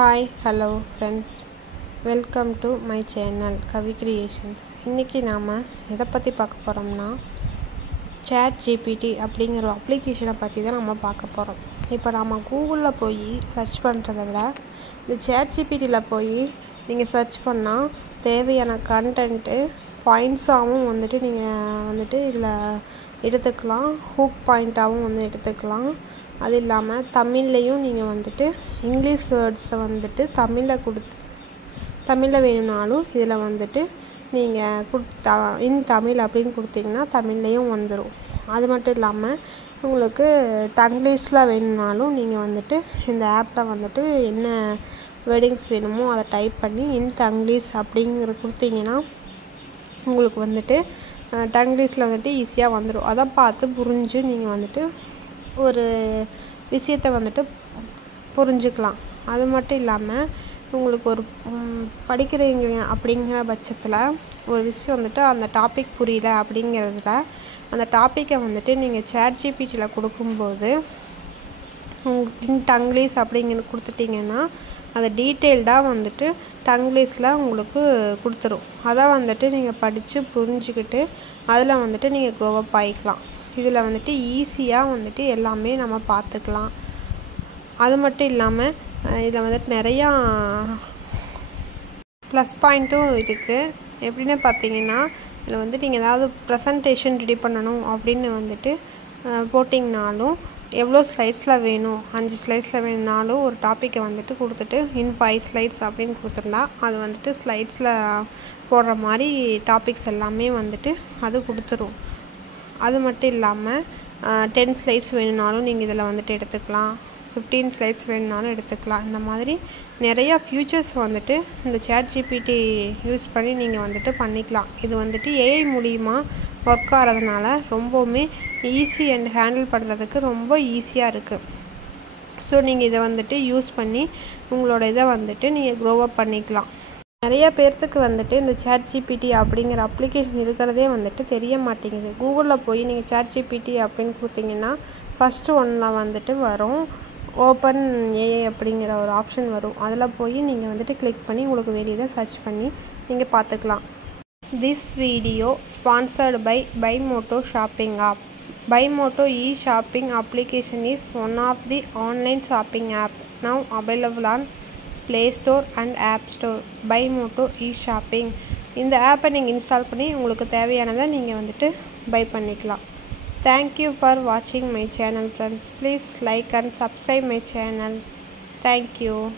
Hi, hello friends. Welcome to my channel Kavi Creations. இன்னைக்கு நாம எதை பத்தி பார்க்க போறோம்னா ChatGPT அப்படிங்கிற ஒரு அப்ளிகேஷனை பத்தி தான் நம்ம பார்க்க போறோம். இப்போ நாம கூகுள்ல போய் சர்ச் பண்றதை விட இந்த ChatGPTல போய் நீங்க சர்ச் பண்ணா தேவையான கண்டென்ட் பாயிண்ட்ஸாவும் நீங்க இதுல எடுத்துக்கலாம். ஹூக் பாயிண்டாவும் எடுத்துக்கலாம். அது இல்லாமல் தமிழ்லையும் நீங்கள் இங்கிலீஷ் வேர்ட்ஸை தமிழில் வேணும்னாலும் இதில் நீங்கள் இன் தமிழ் அப்படின்னு கொடுத்தீங்கன்னா தமிழ்லையும் வந்துடும். அது மட்டும் இல்லாமல் உங்களுக்கு டங்கிலீஷில் வேணும்னாலும் நீங்கள் இந்த ஆப்பில் என்ன வேர்டிங்ஸ் வேணுமோ அதை டைப் பண்ணி இன் தங்கிலீஷ் அப்படிங்கிற கொடுத்தீங்கன்னா உங்களுக்கு டங்கிலீஷில் ஈஸியாக வந்துடும். அதை பார்த்து புரிஞ்சு நீங்கள் ஒரு விஷயத்தை புரிஞ்சுக்கலாம். அது மட்டும் இல்லாமல் உங்களுக்கு ஒரு படிக்கிறீங்க அப்படிங்கிற பட்சத்தில் ஒரு விஷயம் அந்த டாபிக் புரியல அப்படிங்கிறதுல அந்த டாப்பிக்கை நீங்கள் ChatGPTயில் கொடுக்கும்போது இன் டங்கிலீஷ் அப்படிங்கிற கொடுத்துட்டிங்கன்னா அதை டீட்டெயில்டாக டங்கிலீஷில் உங்களுக்கு கொடுத்துரும். அதை நீங்கள் படித்து புரிஞ்சுக்கிட்டு அதில் நீங்கள் க்ரோவப் ஆகிக்கலாம். இதில் ஈஸியாக எல்லாமே நம்ம பார்த்துக்கலாம். அது மட்டும் இல்லாமல் இதில் நிறையா ப்ளஸ் பாயிண்ட்டும் இருக்குது. எப்படின்னு பார்த்தீங்கன்னா இதில் நீங்கள் ஏதாவது ப்ரெசன்டேஷன் ரெடி பண்ணணும் அப்படின்னு போட்டிங்கனாலும் எவ்வளோ ஸ்லைட்ஸில் வேணும் 5 ஸ்லைட்ஸில் வேணும்னாலும் ஒரு டாப்பிக்கை கொடுத்துட்டு இன் 5 ஸ்லைட்ஸ் அப்படின்னு கொடுத்துருந்தா அது ஸ்லைட்ஸில் போடுற மாதிரி டாபிக்ஸ் எல்லாமே அது கொடுத்துரும். அது மட்டும் இல்லாமல் 10 ஸ்லைட்ஸ் வேணும்னாலும் நீங்கள் இதில் எடுத்துக்கலாம். 15 ஸ்லைட்ஸ் வேணும்னாலும் எடுத்துக்கலாம். இந்த மாதிரி நிறையா ஃபியூச்சர்ஸ் இந்த ChatGPT யூஸ் பண்ணி நீங்கள் பண்ணிக்கலாம். இது AI மூலிமா ஒர்க் ஆகிறதுனால ரொம்பவுமே ஈஸி அண்ட் ஹேண்டில் பண்ணுறதுக்கு ரொம்ப ஈஸியாக இருக்குது. ஸோ நீங்கள் இதை யூஸ் பண்ணி உங்களோட இதை நீங்கள் க்ரோவப் பண்ணிக்கலாம். நிறைய பேர்த்துக்கு இந்த ChatGPT அப்படிங்கிற அப்ளிகேஷன் இருக்கிறதே தெரிய மாட்டேங்குது. கூகுளில் போய் நீங்கள் ChatGPT அப்படின்னு கொடுத்தீங்கன்னா ஃபஸ்ட்டு ஒன்றில் வரும் ஓப்பன் AI அப்படிங்கிற ஒரு ஆப்ஷன் வரும். அதில் போய் நீங்கள் கிளிக் பண்ணி உங்களுக்கு வெளியே சர்ச் பண்ணி நீங்கள் பார்த்துக்கலாம். This video sponsored by Bymoto shopping app. Bymoto e-shopping application is one of the online shopping app now available on Play Store and App Store. Buymoto e-shopping. இந்த ஆப்பை நீங்கள் இன்ஸ்டால் பண்ணி உங்களுக்கு தேவையானதை நீங்கள் பை பண்ணிக்கலாம். Thank you for watching my channel friends. Please like and subscribe my channel. Thank you.